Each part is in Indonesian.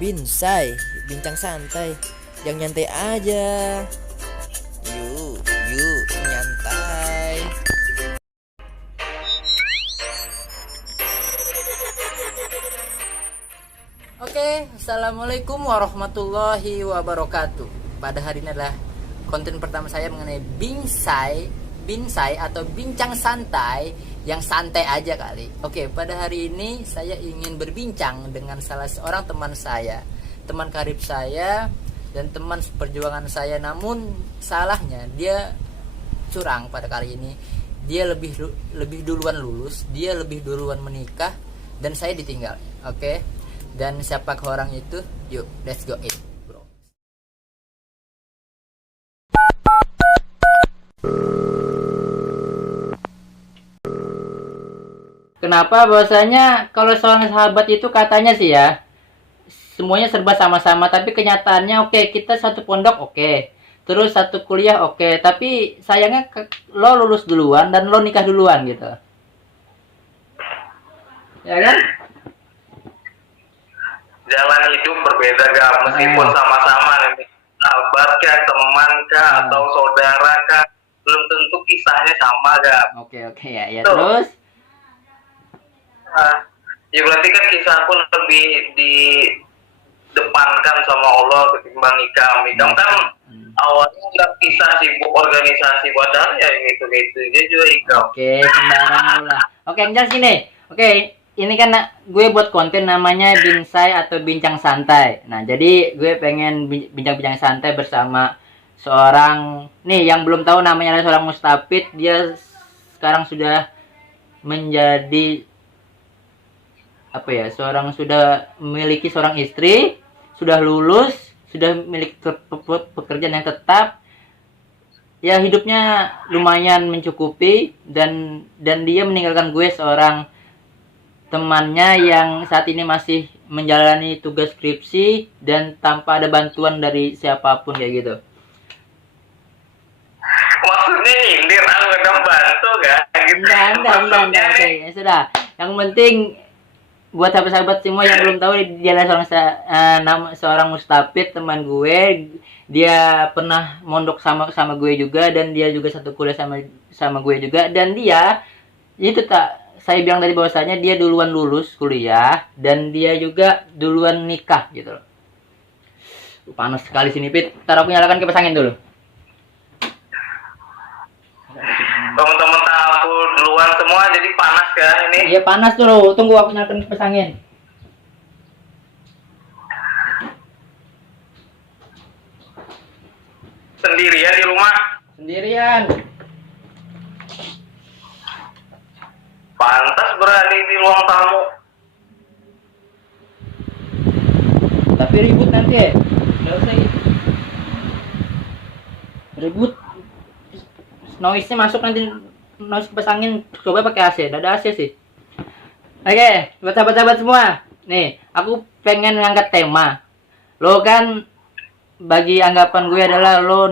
Binsai, bincang santai, yang nyantai aja. Yuk, yuk, nyantai. Oke, assalamualaikum warahmatullahi wabarakatuh. Pada hari ini adalah konten pertama saya mengenai binsai atau bincang santai, yang santai aja kali. Oke, pada hari ini saya ingin berbincang dengan salah seorang teman saya, teman karib saya dan teman perjuangan saya. Namun salahnya dia curang pada kali ini. Dia lebih duluan lulus, dia lebih duluan menikah, dan saya ditinggal. Oke. Dan siapa orang itu? Yuk, let's go it, bro. Kenapa bahwasanya kalau seorang sahabat itu katanya sih ya, semuanya serba sama-sama, tapi kenyataannya oke, kita satu pondok oke, terus satu kuliah oke, tapi sayangnya lo lulus duluan dan lo nikah duluan gitu. Ya kan? Jalan hidup berbeda gak, meskipun sama-sama nih, sahabat kah, teman kah, atau saudara kah, belum tentu kisahnya sama gak. Oke ya terus. Ya berarti kan kisahku lebih didepankan sama Allah ketimbang nikah. Nikah kan awalnya nggak kisah sibuk organisasi, padahal ya gitu-gitu dia juga ikut. Oke, sembarang lah. Oke, yang jelas gini. Oke, ini kan gue buat konten namanya Binsai atau Bincang Santai. Nah, jadi gue pengen bincang-bincang santai bersama seorang, nih yang belum tahu namanya adalah seorang mustafid. Dia sekarang sudah menjadi sudah memiliki seorang istri, sudah lulus, sudah memiliki pekerjaan yang tetap. Ya, hidupnya lumayan mencukupi, dan dia meninggalkan gue seorang temannya yang saat ini masih menjalani tugas skripsi dan tanpa ada bantuan dari siapapun kayak gitu. Maksudnya nyindir, aku gak bantu gak? Enggak. Oke, ya sudah. Yang penting buat sahabat-sahabat semua yang belum tahu, dia adalah seorang mustafid, teman gue. Dia pernah mondok sama gue juga, dan dia juga satu kuliah sama gue juga. Dan dia itu saya bilang tadi bahwasanya dia duluan lulus kuliah dan dia juga duluan nikah gitu loh. Panas sekali sini, Pit. Ntar aku nyalakan kipas angin dulu. Teman-teman aku duluan semua, jadi panas ya ini. Iya, panas dulu. Tunggu aku nyalakan kipas angin. Sendirian di rumah? Sendirian. Pantas berani di ruang tamu. Tapi ribut nanti ya. Nggak usah gitu. Ribut. Noise-nya masuk nanti, noise kipas angin. Coba pakai AC. Nggak ada AC sih. Oke, buat sahabat-sahabat semua. Nih, aku pengen ngangkat tema. Lo kan, bagi anggapan gue adalah lo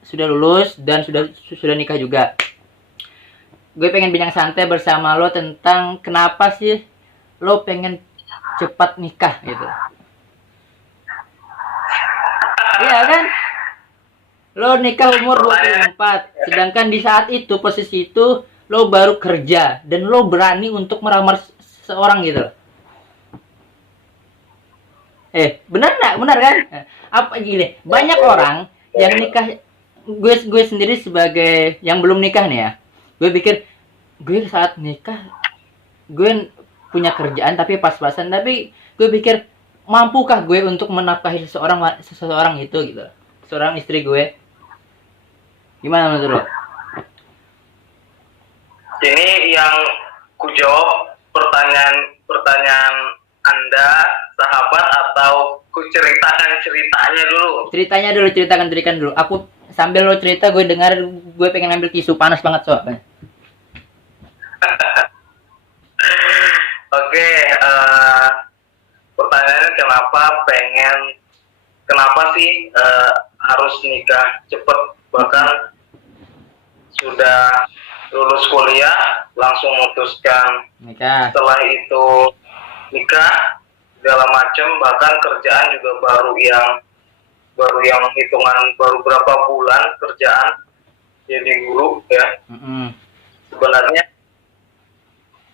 sudah lulus dan sudah nikah juga. Gue pengen bincang santai bersama lo tentang kenapa sih lo pengen cepat nikah gitu. Iya kan? Lo nikah umur 24, sedangkan di saat itu, posisi itu lo baru kerja dan lo berani untuk melamar seorang gitu. Benar nggak? Benar kan? Apa gini? Banyak orang yang nikah. Gue sendiri sebagai yang belum nikah nih ya. Gue pikir gue saat nikah gue punya kerjaan tapi pas-pasan, tapi gue pikir mampukah gue untuk menafkahi seseorang itu gitu, seorang istri gue. Gimana menurut lo? Ini yang ku jawab pertanyaan Anda, sahabat, atau ku ceritakan ceritanya dulu? Ceritakan dulu. Aku sambil lo cerita gue dengar, gue pengen ambil tisu, panas banget soalnya. Oke, pertanyaannya kenapa sih harus nikah cepet, bahkan sudah lulus kuliah langsung memutuskan Nikah. setelah itu nikah segala macam, bahkan kerjaan juga baru yang hitungan baru berapa bulan kerjaan jadi guru ya. Sebenarnya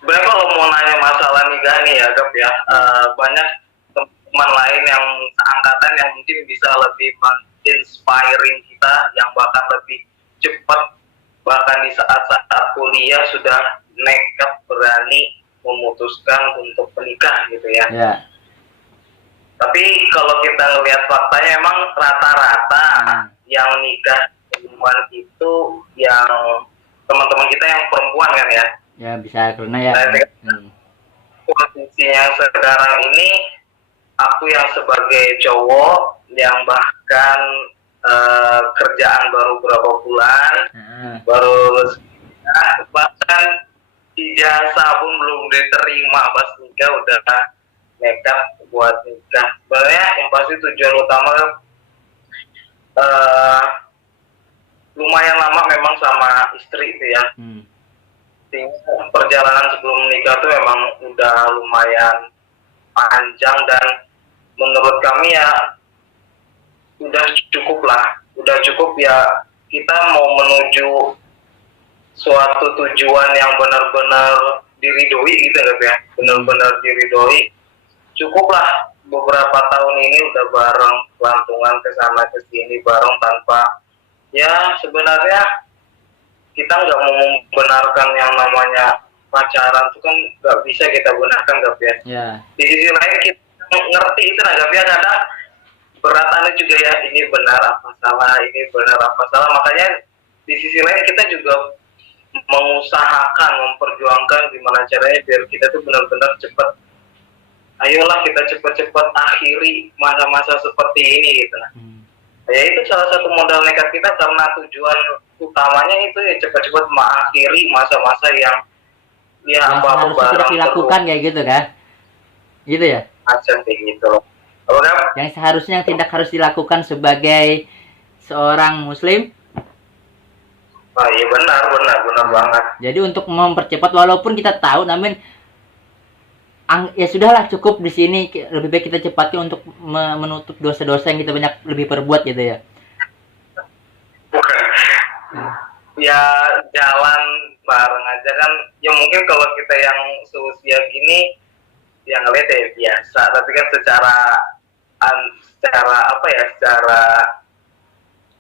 kalau mau nanya masalah nikah nih ya Gap ya, banyak teman lain yang seangkatan yang mungkin bisa lebih inspiring kita, yang bahkan lebih cepat, bahkan di saat-saat kuliah sudah nekat berani memutuskan untuk menikah gitu ya. Tapi kalau kita ngelihat faktanya, emang rata-rata yang nikah duluan itu yang teman-teman kita yang perempuan kan ya. Ya bisa karena ya. Posisinya sekarang ini aku yang sebagai cowok yang bahkan kerjaan baru berapa bulan, baru bahkan ijazah pun belum diterima pas nikah udah nekat buat nikah. Sebenarnya yang pasti tujuan utama lumayan lama memang sama istri itu ya. Perjalanan sebelum menikah tuh memang udah lumayan panjang, dan menurut kami ya udah cukup ya, kita mau menuju suatu tujuan yang benar-benar diridhoi gitu ya, benar-benar diridhoi. Cukuplah beberapa tahun ini udah bareng pelantungan ke sana ke sini bareng, tanpa ya sebenarnya kita nggak mau membenarkan yang namanya pacaran itu kan nggak bisa kita benarkan Gap ya. Di sisi lain kita ngerti itu Gap ya, kadang beratannya juga ya, ini benar apa salah, ini benar apa salah. Makanya di sisi lain kita juga mengusahakan, memperjuangkan gimana caranya biar kita tuh benar-benar cepat, ayolah kita cepat-cepat akhiri masa-masa seperti ini gitu. Ya itu salah satu modal nekat kita, karena tujuan utamanya itu ya cepat-cepat mengakhiri masa-masa yang harus tidak dilakukan kayak gitu kan, gitu ya, macam kayak gitu. Yang seharusnya tidak harus dilakukan sebagai seorang muslim. Iya benar banget. Jadi untuk mempercepat, walaupun kita tahu, namun ya sudahlah, cukup di sini, lebih baik kita cepatnya untuk menutup dosa-dosa yang kita banyak lebih perbuat gitu ya. Ya jalan bareng aja kan ya, mungkin kalau kita yang seusia gini yang ngeliat ya biasa, tapi kan secara apa ya, secara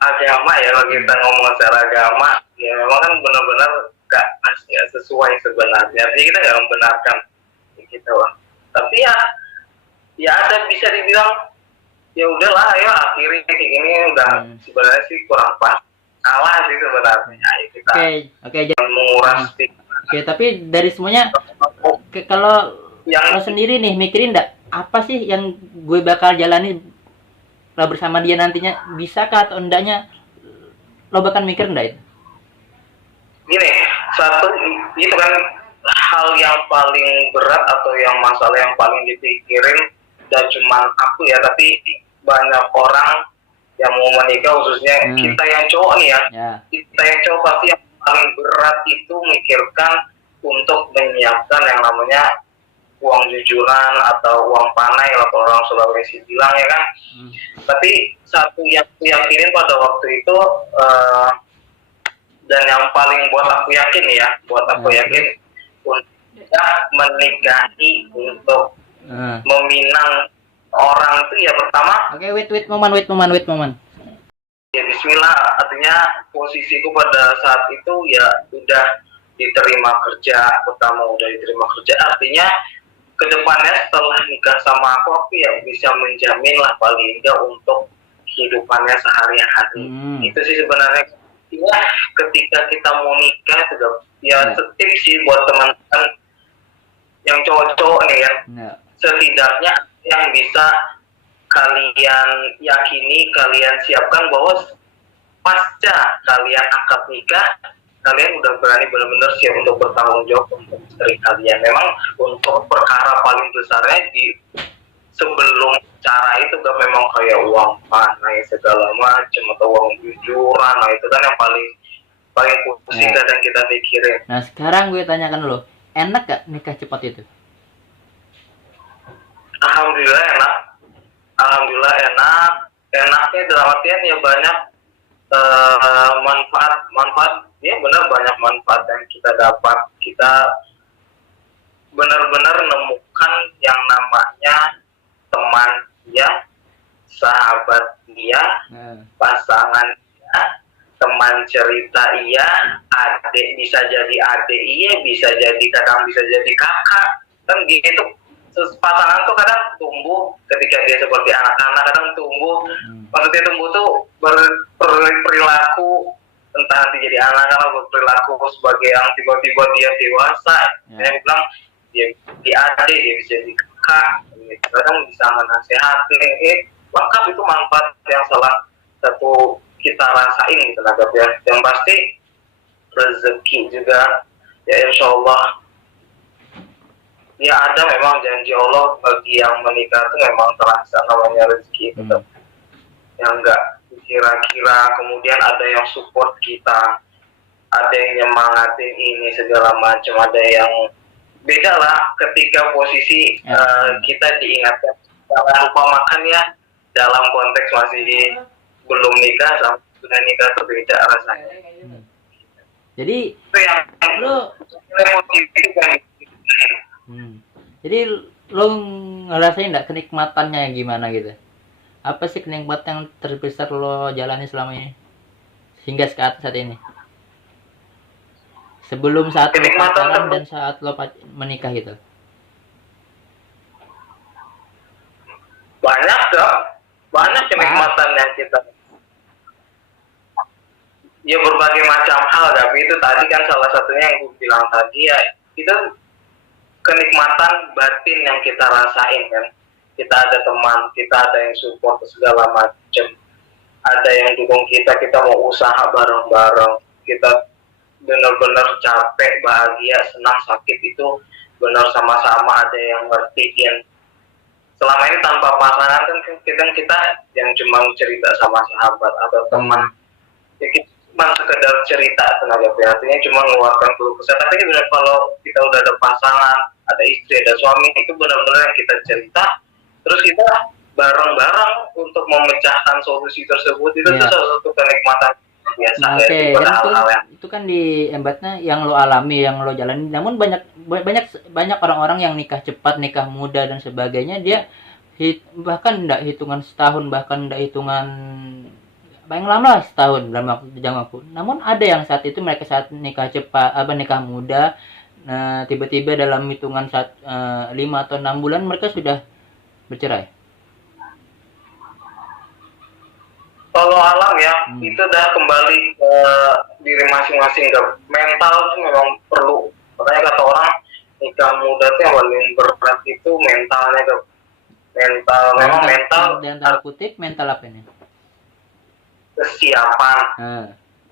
agama ya, kalau kita ngomong secara agama ya memang kan benar-benar nggak sesuai sebenarnya. Jadi kita nggak membenarkan gitu. Tapi ya ada bisa dibilang ya udahlah, ayo akhiri kayak gini udah sebenarnya sih kurang pas, salah sih sebenarnya. Kita menguras. Tapi dari semuanya, kalau lo sendiri nih mikirin enggak apa sih yang gue bakal jalani lo bersama dia nantinya, bisakah atau endaknya, lo bakal mikir enggak itu? Gini, satu itu kan hal yang paling berat atau yang masalah yang paling dipikirin, dan cuman aku ya, tapi banyak orang yang mau menikah, khususnya kita yang cowok nih ya. Kita yang cowok pasti yang paling berat itu mikirkan untuk menyiapkan yang namanya uang jujuran atau uang panai lah kalau orang Sulawesi bilang ya kan. Tapi satu yang aku yakinin pada waktu itu, dan yang paling buat aku yakin ya, yakin untuk menikahi, untuk meminang orang itu ya pertama. Wait momen. Ya bismillah, artinya posisiku pada saat itu ya udah diterima kerja, artinya kedepannya setelah nikah sama aku ya bisa menjamin lah paling enggak untuk kehidupannya sehari-hari. Itu sih sebenarnya ya, ketika kita mau nikah juga ya setip sih buat teman-teman yang cowok-cowok nih ya. Setidaknya yang bisa kalian yakini, kalian siapkan bahwa pasca kalian akad nikah, kalian udah berani benar-benar siap untuk bertanggung jawab untuk istri kalian. Memang untuk perkara paling besarnya di sebelum cara itu gak memang kayak uang panai segala macam atau uang jujuran, nah itu kan yang paling pusing dan kita pikirin. Nah sekarang gue tanyakan lo, enak gak nikah cepat itu? Alhamdulillah ini dalam artian ya banyak manfaat ya, benar banyak manfaat yang kita dapat. Kita benar-benar menemukan yang namanya teman ya, sahabat dia, pasangan dia, teman cerita iya, adik bisa jadi adik iya, bisa jadi kadang bisa jadi kakak, kan gitu. Pasangan tuh kadang tumbuh ketika dia seperti anak-anak, kadang tumbuh, maksudnya tumbuh tuh berperilaku, entah nanti jadi anak-anak berperilaku sebagai yang tiba-tiba dia dewasa, yang bilang dia di adik, dia bisa jadi kakak, gitu. Kadang bisa menasehati, lengkap. Itu manfaat yang salah satu kita rasain gitu lah ya. Yang pasti rezeki juga ya, insya Allah ya ada memang janji Allah bagi yang menikah itu memang terasa namanya rezeki gitu. Yang enggak kira-kira, kemudian ada yang support kita, ada yang nyemangatin ini segala macam, ada yang beda lah ketika posisi kita diingatkan jangan lupa makan ya, dalam konteks masih belum nikah sama sudah nikah itu beda rasanya. Jadi lo jadi lo ngerasain nggak kenikmatannya gimana gitu? Apa sih kenikmatan yang terbesar lo jalani selama ini hingga saat ini? Sebelum saat lo pacaran dan saat lo menikah gitu? Banyak kenikmatan yang kita ya, berbagai macam hal. Tapi itu tadi kan salah satunya yang gue bilang tadi ya, itu kenikmatan batin yang kita rasain kan. Kita ada teman, kita ada yang support segala macam, ada yang dukung kita mau usaha bareng-bareng, kita benar-benar capek, bahagia, senang, sakit itu benar sama-sama ada yang ngertiin. Selama ini tanpa pasangan kan kita yang cuma cerita sama sahabat atau teman, ya kita cuma sekedar cerita tenaga artinya cuma mengeluarkan keluh kesah. Tapi benar kalau kita udah ada pasangan, ada istri, ada suami, itu benar-benar yang kita cerita, terus kita bareng-bareng untuk memecahkan solusi tersebut. Itu tuh salah satu kenikmatan biasa. Itu kan di embatnya yang lo alami, yang lo jalani. Namun banyak orang-orang yang nikah cepat, nikah muda dan sebagainya, dia bahkan tidak hitungan setahun, bahkan tidak hitungan paling lama setahun dalam waktu. Namun ada yang saat itu mereka saat nikah cepat, nikah muda, tiba-tiba dalam hitungan 5 atau 6 bulan mereka sudah bercerai. Kalau alam ya, itu udah kembali ke diri masing-masing. Mental itu memang perlu. Makanya kata orang nikah muda itu yang paling berat itu mentalnya. Memang mental. Dan tanda kutip mental apa ini? Kesiapan.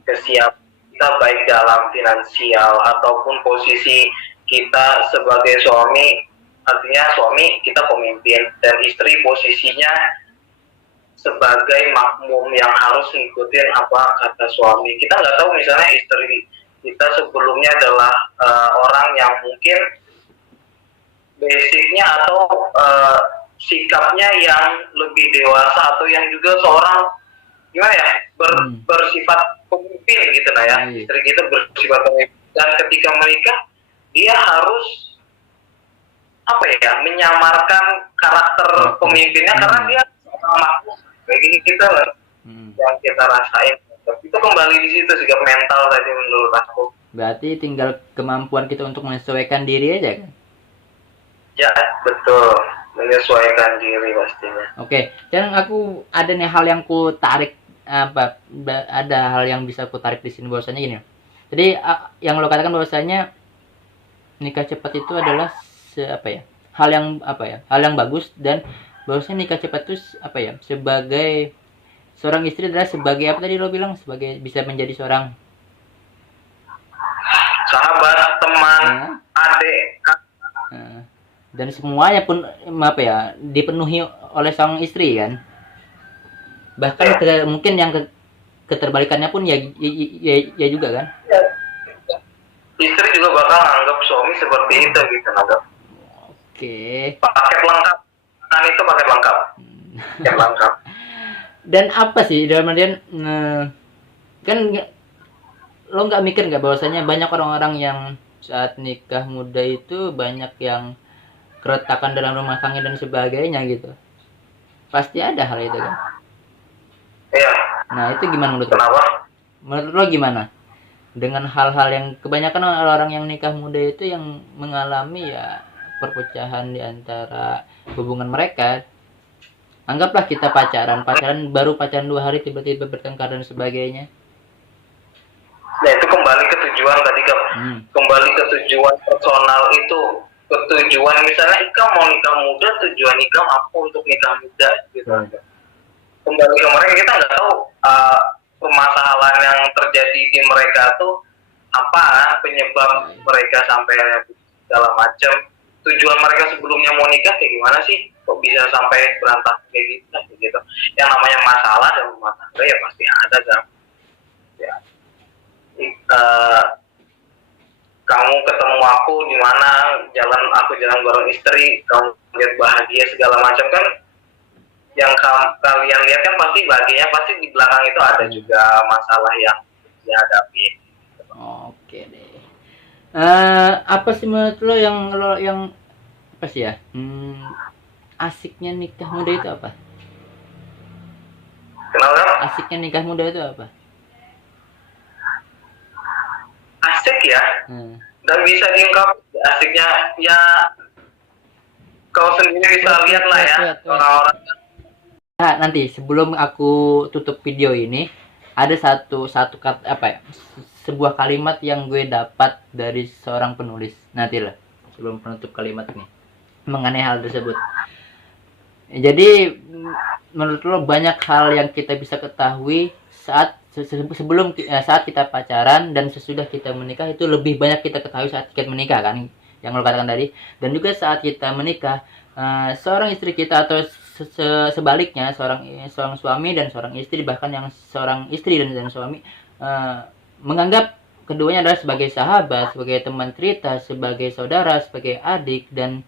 Kesiapan kita baik dalam finansial ataupun posisi kita sebagai suami. Artinya suami kita pemimpin dan istri posisinya sebagai makmum yang harus ngikutin apa kata suami. Kita nggak tahu misalnya istri kita sebelumnya adalah orang yang mungkin basicnya atau sikapnya yang lebih dewasa, atau yang juga seorang gimana ya bersifat pemimpin gitu lah ya. Istri kita bersifat pemimpin, dan ketika menikah dia harus apa ya, menyamarkan karakter pemimpinnya karena dia seorang makmum. Kayak gitu lah yang kita rasain. Itu kembali di situ sikap mental tadi menurut aku. Berarti tinggal kemampuan kita untuk menyesuaikan diri aja kan? Ya betul, menyesuaikan diri pastinya. Oke, dan aku ada nih hal yang ku tarik ada hal yang bisa ku tarik di sini bahwasanya gini. Jadi yang lo katakan bahwasanya nikah cepat itu adalah hal yang bagus, dan bahwasanya nikah cepat itu sebagai seorang istri adalah sebagai apa tadi lo bilang, sebagai bisa menjadi seorang sahabat, teman, adik, dan semuanya pun dipenuhi oleh seorang istri kan. Bahkan mungkin yang keterbalikannya pun ya juga kan. Istri juga bakal anggap suami seperti itu gitu, anggap. Oke. Paket lengkap. Nah, itu paket lengkap. Paket lengkap. dan apa sih dalam artian kan lo nggak mikir nggak bahwasanya banyak orang-orang yang saat nikah muda itu banyak yang keretakan dalam rumah tangga dan sebagainya gitu, pasti ada hal itu kan. Iya. Nah itu gimana menurut lo? Kenapa? Menurut lo gimana dengan hal-hal yang kebanyakan orang yang nikah muda itu yang mengalami ya perpecahan di antara hubungan mereka? Anggaplah kita pacaran baru pacaran 2 hari tiba-tiba bertengkar dan sebagainya. Nah itu kembali ke tujuan tadi kan, kembali ke tujuan personal itu, ke tujuan misalnya Ika mau nikah muda, tujuan Ika apa untuk nikah muda gitu. Kembali ke mereka, kita nggak tahu permasalahan yang terjadi di mereka tuh apa penyebab mereka sampai segala macam. Tujuan mereka sebelumnya mau nikah kayak gimana sih, kok bisa sampai berantakan kayak gitu. Yang namanya masalah dalam rumah tangga ya pasti ada kan. Ya. Kamu ketemu aku di mana, aku jalan bareng istri, kamu lihat bahagia segala macam kan, yang kalian lihat kan pasti bahagianya, pasti di belakang itu ada juga masalah yang dihadapi. Oke deh. Apa sih menurut lo yang apa sih ya? Asiknya nikah muda itu apa? Kenapa? Asiknya nikah muda itu apa? Asik ya, dan bisa diungkap asiknya ya kau sendiri bisa lihat lah ya orang-orang. Nah, nanti sebelum aku tutup video ini ada satu kata apa ya, sebuah kalimat yang gue dapat dari seorang penulis. Nanti lah sebelum penutup kalimat ini mengenai hal tersebut. Jadi menurut lo banyak hal yang kita bisa ketahui saat kita pacaran dan sesudah kita menikah itu lebih banyak kita ketahui saat kita menikah kan, yang lo katakan tadi. Dan juga saat kita menikah, seorang istri kita atau sebaliknya seorang suami dan seorang istri, bahkan yang seorang istri dan suami menganggap keduanya adalah sebagai sahabat, sebagai teman cerita, sebagai saudara, sebagai adik, dan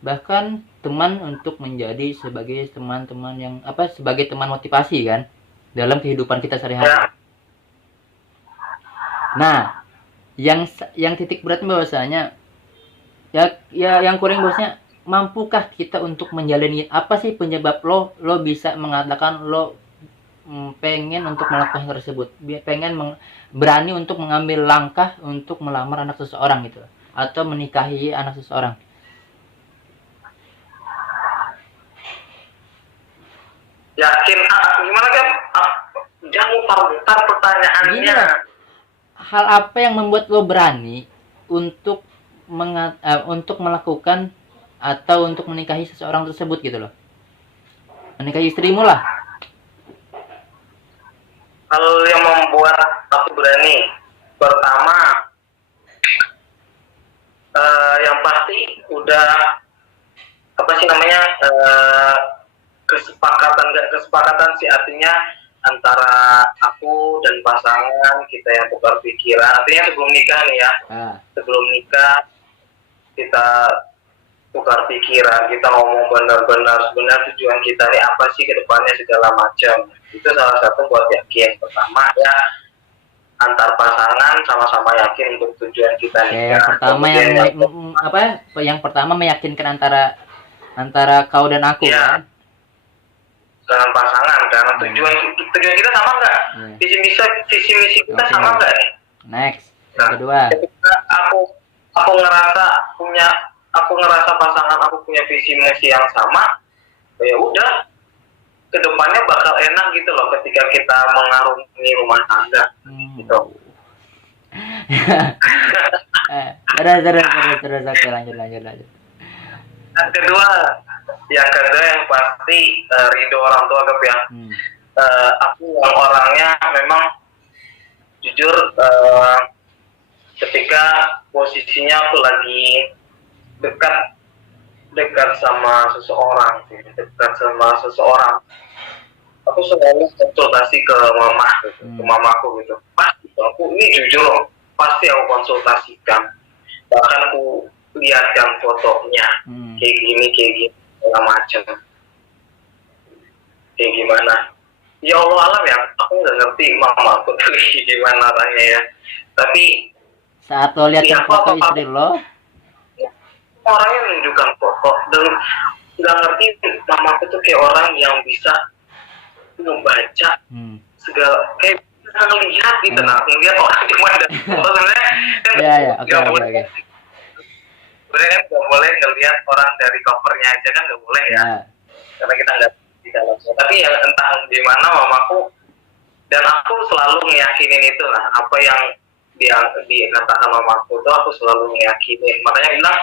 bahkan teman untuk menjadi sebagai teman-teman yang sebagai teman motivasi kan dalam kehidupan kita sehari-hari. Nah, yang titik berat bahwasanya ya yang kurang bahwasanya mampukah kita untuk menjalani, apa sih penyebab lo bisa mengatakan lo pengen untuk melakukan hal tersebut, pengen berani untuk mengambil langkah untuk melamar anak seseorang gitu atau menikahi anak seseorang? Yakin gimana kan? Jangan mutar-mutar pertanyaannya. Gini lah, hal apa yang membuat lo berani untuk melakukan atau untuk menikahi seseorang tersebut gitu loh, menikahi istrimu lah? Hal yang membuat aku berani, pertama yang pasti udah apa sih namanya kesepakatan sih, artinya antara aku dan pasangan kita yang tukar pikiran. Artinya sebelum nikah nih ya, sebelum nikah kita tukar pikiran, kita ngomong benar-benar sebenarnya tujuan kita nih apa sih ke depannya segala macam. Itu salah satu buat yakin. Pertama ya antar pasangan sama-sama yakin untuk tujuan kita nikah. Yang pertama yang pertama meyakinkan antara kau dan aku ya, kan? Dengan pasangan, karena tujuan kita sama nggak? Visi misi kita sama nggak nih? Next. Yang kedua, aku ngerasa pasangan aku punya visi misi yang sama, ya udah kedepannya bakal enak gitu loh ketika kita mengarungi rumah tangga gitu. Terus oke, lanjut. Yang kedua yang pasti ridho orang tua ya. Aku yang orangnya memang jujur ketika posisinya aku lagi dekat sama seseorang, aku selalu konsultasi ke mama gitu, ke mamaku gitu. Pasti aku ini jujur pasti aku konsultasikan, bahkan aku lihatkan fotonya kayak gini segala macam, kayak gimana. ya Allah alam ya, aku nggak ngerti mama aku tuh gimana orangnya ya, tapi Saat lo lihat ya yang aku foto apa istri lo, orangnya menunjukkan foto dan nggak ngerti mamaku tuh kayak orang yang bisa membaca segala, kayak bisa ngelihat gitu, nah ngelihat orang cuma dari foto sebenarnya kan ya ya, oke nggak oke boleh, oke, sebenarnya kan nggak boleh ngelihat orang dari covernya aja kan nggak boleh ya, ya, karena kita nggak di dalamnya, tapi ya entah gimana mamaku, dan aku selalu ngeyakinin itu lah, apa yang dia dikatakan mamaku tuh aku selalu ngeyakinin, makanya bilang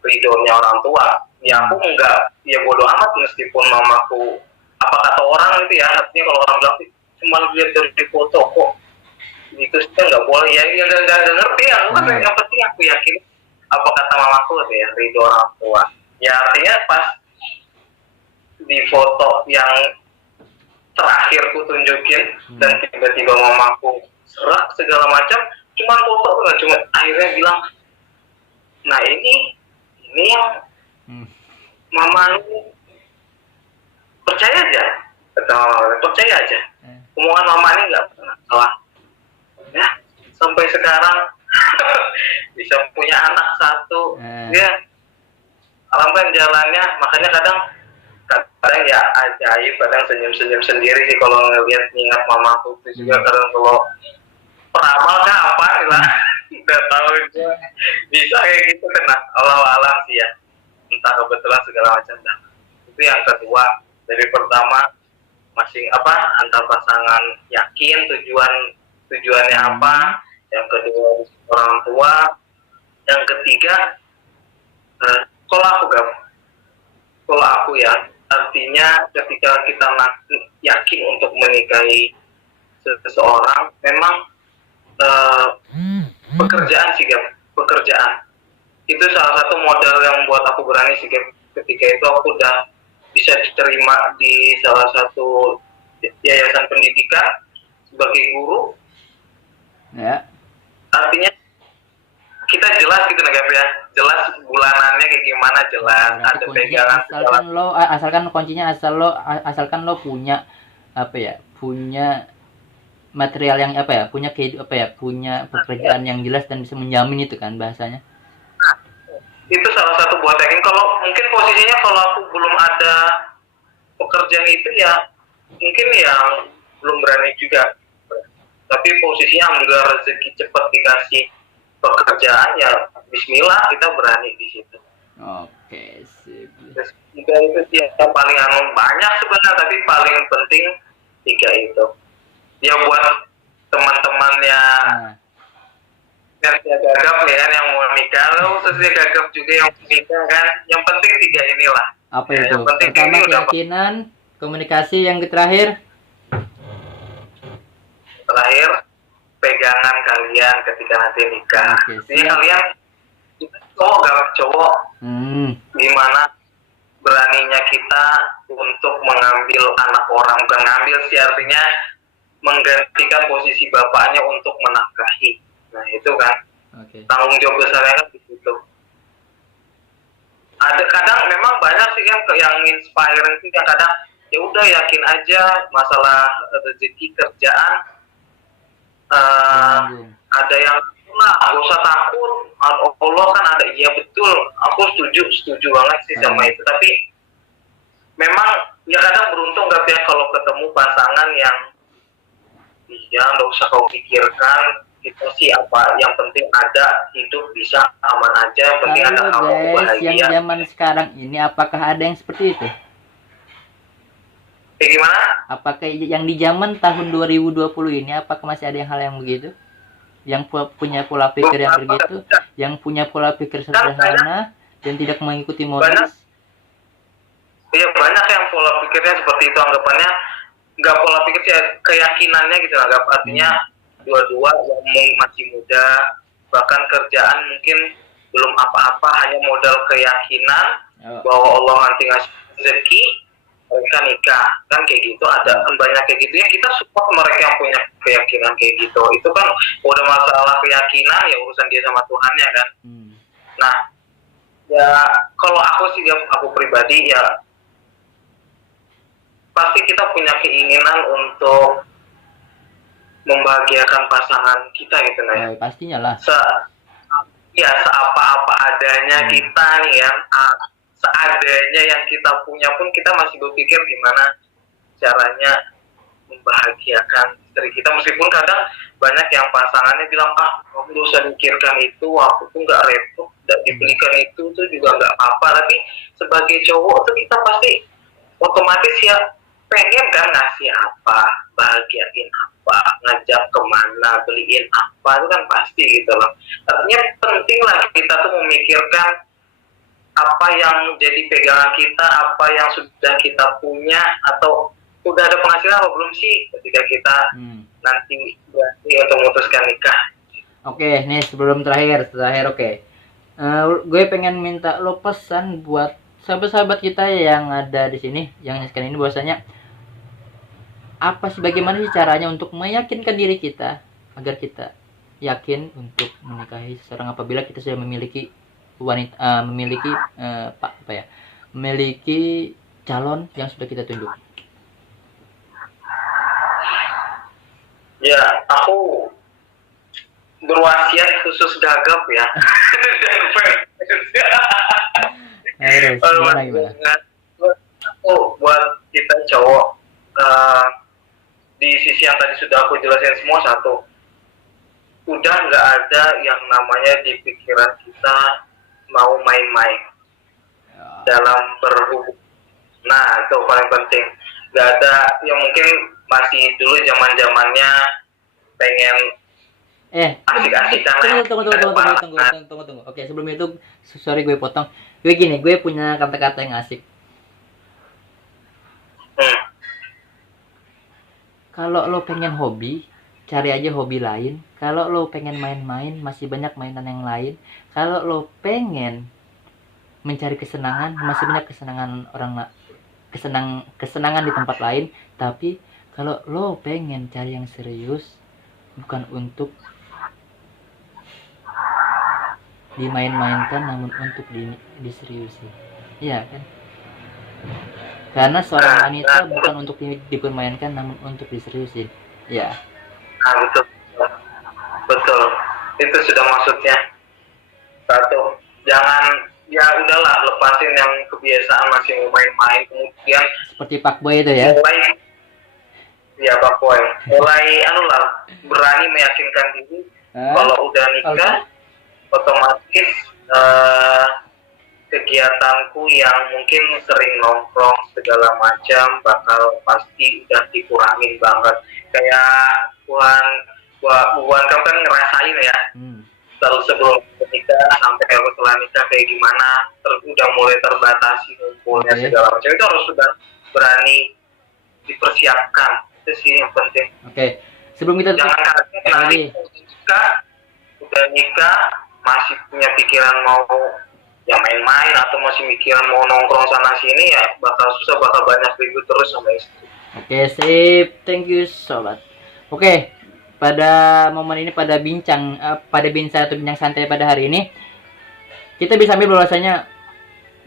ridhonya orang tua ya, aku enggak, ya bodo amat meskipun mamaku apa kata orang itu ya, artinya kalau orang bilang cuma lihat dari foto kok itu sih nggak boleh ya, ya nggak ngerti ya, aku kan yang penting aku yakin apa kata mamaku ya, ridho orang tua ya, artinya pas di foto yang terakhir ku tunjukin dan tiba-tiba mamaku serak segala macam, cuman foto tuh, cuma akhirnya bilang, nah ini yang mama ini percaya aja, percaya aja, omongan mama ini nggak pernah salah ya, sampai sekarang bisa punya anak satu ya, alhamdulillah jalannya, makanya kadang ya ajaib, kadang senyum-senyum sendiri sih kalau ngeliat ingat mamaku itu juga, kadang kalau peramal kah apa lah nggak tahu juga bisa kayak gitu kan, nah Allah alam sih ya, entah kebetulan segala macam. Nah, itu yang kedua, dari pertama masing apa antar pasangan yakin tujuannya apa, yang kedua orang tua, yang ketiga kalau aku ya, artinya ketika kita yakin untuk menikahi seseorang, memang pekerjaan sih Gap, pekerjaan itu salah satu modal yang buat aku berani sih Gap. Ketika itu aku udah bisa diterima di salah satu yayasan pendidikan sebagai guru ya, artinya kita jelas gitu Gap ya, jelas bulanannya kayak gimana, jelas ada pegangan, asalkan kuncinya asalkan lo punya apa ya, punya material yang apa ya, punya punya pekerjaan yang jelas dan bisa menjamin itu kan bahasanya. Nah, itu salah satu buat yakin. Kalau mungkin posisinya kalau aku belum ada pekerjaan itu ya mungkin yang belum berani juga. Tapi posisinya alhamdulillah rezeki cepat dikasih pekerjaan ya, bismillah kita berani di situ. Oke, sip. Tiga itu yang paling banyak sebenarnya, tapi paling penting tiga itu. Ya buat teman-temannya yang gagap ya kan, yang mau nikah, lo khususnya gagap juga yang mau nikah kan, yang penting tiga inilah. Apa itu? Yang penting pertama keyakinan, komunikasi, yang terakhir pegangan kalian ketika nanti nikah. Ini kalian cowok gimana beraninya kita untuk mengambil anak orang, bukan ngambil sih, artinya menggantikan posisi bapaknya untuk menafkahi. Nah itu kan tanggung jawab besarnya kan di situ. Ada kadang memang banyak sih kan yang inspiring sih, yang kadang ya udah yakin aja masalah rezeki kerjaan, ada yang gak usah takut, Allah kan ada, iya betul, aku setuju banget sih sama itu, tapi memang ya kadang beruntung gak ya kalau ketemu pasangan yang iya gak usah kau pikirkan, kita sih apa yang penting ada, hidup bisa aman aja, yang penting ada kamu bahagia. Yang zaman sekarang ini apakah ada yang seperti itu? Kayak gimana? Apakah yang di zaman tahun 2020 ini apakah masih ada hal yang begitu? Yang punya pola pikir yang begitu, yang punya pola pikir sederhana dan tidak mengikuti modus? Iya, banyak yang pola pikirnya seperti itu, anggapannya nggak pola pikir sih, keyakinannya gitu, anggap artinya dua-dua yang masih muda, bahkan kerjaan mungkin belum apa-apa, hanya modal keyakinan bahwa Allah nanti ngasih rezeki, mereka nikah kan, kayak gitu. Ada banyak kayak gitu ya, kita support mereka yang punya keyakinan kayak gitu. Itu kan udah masalah keyakinan ya, urusan dia sama Tuhannya kan. Nah ya kalau aku sih, aku pribadi ya pasti kita punya keinginan untuk membahagiakan pasangan kita gitu nah ya. Pastinya lah. Ya seapa-apa adanya kita nih ya, seadanya yang kita punya pun kita masih berpikir gimana caranya membahagiakan istri kita, meskipun kadang banyak yang pasangannya bilang kamu gak usah mikirkan itu, aku tuh nggak repot, nggak dibelikan itu tuh juga nggak apa-apa. Tapi sebagai cowok tuh kita pasti otomatis ya pengen kan ngasih apa, bahagiain apa, ngajak kemana, beliin apa, itu kan pasti gitu loh. Artinya penting lah kita tuh memikirkan apa yang jadi pegangan kita, apa yang sudah kita punya, atau udah ada penghasilan apa belum sih ketika kita nanti berarti untuk memutuskan nikah. Oke, nih sebelum terakhir oke. Gue pengen minta lo pesan buat sahabat-sahabat kita yang ada di sini, yang sekarang ini, bahwasanya apa sih, bagaimana sih caranya untuk meyakinkan diri kita agar kita yakin untuk menikahi seseorang apabila kita sudah memiliki wanita, memiliki calon yang sudah kita tunjuk. Ya, aku berwasiat khusus gagap ya. Terus gimana? Aku buat kita cowok, di sisi yang tadi sudah aku jelasin semua, satu, udah nggak ada yang namanya di pikiran kita mau main-main dalam berhubung. Nah, itu paling penting. Nggak ada yang mungkin masih dulu zaman-zamannya pengen asik-asikan. Tunggu. Oke, sebelum itu, sorry gue potong. Gue punya kata-kata yang asik. Kalau lo pengen hobi, cari aja hobi lain. Kalau lo pengen main-main, masih banyak mainan yang lain. Kalau lo pengen mencari kesenangan, masih banyak kesenangan di tempat lain. Tapi kalau lo pengen cari yang serius, bukan untuk dimain-mainkan, namun untuk diseriusi. Iya kan? Karena seorang wanita bukan untuk dipermainkan, namun untuk diseriusin. Ya. Nah, betul. Itu sudah maksudnya. Satu, jangan, ya udahlah, lepasin yang kebiasaan masih mau main-main, kemudian seperti Pak Boy itu ya. Pak Boy. Mulai berani meyakinkan diri. Kalau udah nikah, otomatis kegiatanku yang mungkin sering nongkrong segala macam bakal pasti udah dikurangin banget. Kayak Buan kamu kan ngerasain ya, terus sebelum nikah sampai setelah nikah kayak gimana, udah mulai terbatasi ngumpulnya segala macam, itu harus sudah berani dipersiapkan. Itu sih yang penting. Sebelum kita jangan nanti udah nikah masih punya pikiran mau yang main-main atau masih mikiran mau nongkrong sana sini, ya bakal susah, bakal banyak ribut terus sama istri. Sip, thank you sobat. Pada momen ini, pada bincang santai pada hari ini, kita bisa ambil bahwasanya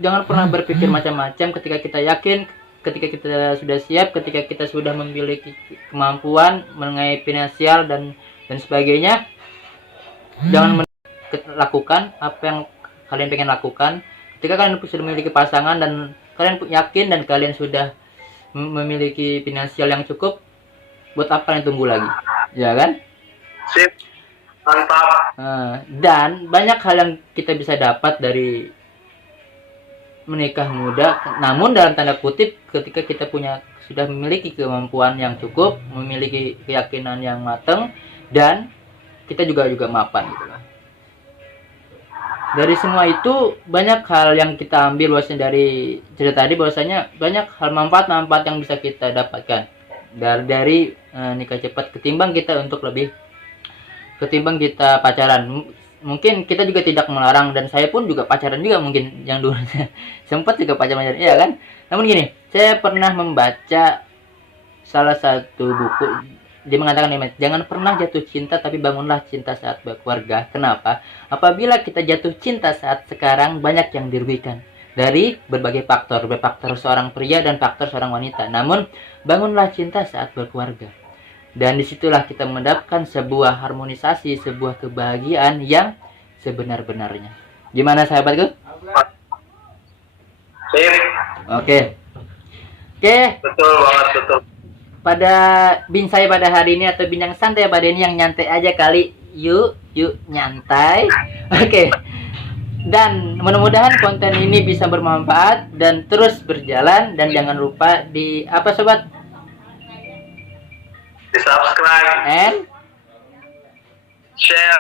jangan pernah berpikir macam-macam ketika kita yakin, ketika kita sudah siap, ketika kita sudah memiliki kemampuan mengenai finansial dan sebagainya. Jangan lakukan apa yang kalian pengen lakukan. Ketika kalian sudah memiliki pasangan dan kalian yakin dan kalian sudah memiliki finansial yang cukup, buat apa kalian tunggu lagi? Ya kan? Sip, mantap. Dan banyak hal yang kita bisa dapat dari menikah muda, namun dalam tanda kutip ketika kita sudah memiliki kemampuan yang cukup, memiliki keyakinan yang matang, dan kita juga mapan gitu lah. Dari semua itu banyak hal yang kita ambil bahwasanya dari cerita tadi, bahwasanya banyak hal manfaat yang bisa kita dapatkan dari nikah cepat ketimbang kita pacaran. Mungkin kita juga tidak melarang, dan saya pun juga pacaran juga mungkin yang dulu sempat juga pacaran, iya kan. Namun gini, saya pernah membaca salah satu buku. Dia mengatakan, jangan pernah jatuh cinta, tapi bangunlah cinta saat berkeluarga. Kenapa? Apabila kita jatuh cinta saat sekarang, banyak yang dirugikan. dari berbagai faktor seorang pria dan faktor seorang wanita. Namun, bangunlah cinta saat berkeluarga. Dan disitulah kita mendapatkan sebuah harmonisasi, sebuah kebahagiaan yang sebenar-benarnya. Gimana sahabatku? Sip. Oke. Oke, Betul banget, betul. pada bincang pada hari ini atau bincang santai pada ini yang nyantai aja kali. Yuk nyantai. Oke. Dan mudah-mudahan konten ini bisa bermanfaat dan terus berjalan, dan jangan lupa di apa sobat? Di subscribe, And share,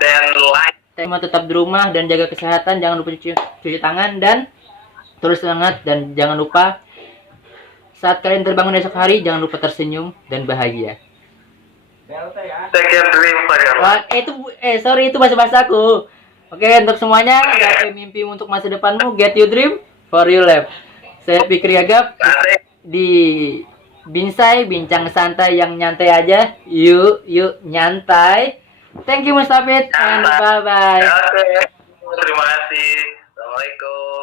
dan like. Tema tetap di rumah dan jaga kesehatan, jangan lupa cuci tangan dan terus semangat, dan jangan lupa saat kalian terbangun esok hari jangan lupa tersenyum dan bahagia. Take your dream, Pak. Wah, sorry itu bahasa-bahasaku. Oke, untuk semuanya, gapai mimpi untuk masa depanmu, get your dream for your life. Saya Fikri Agap di Binsai, bincang santai yang nyantai aja. Yuk nyantai. Thank you Mustafid and bye bye. Oke. Terima kasih. Assalamualaikum.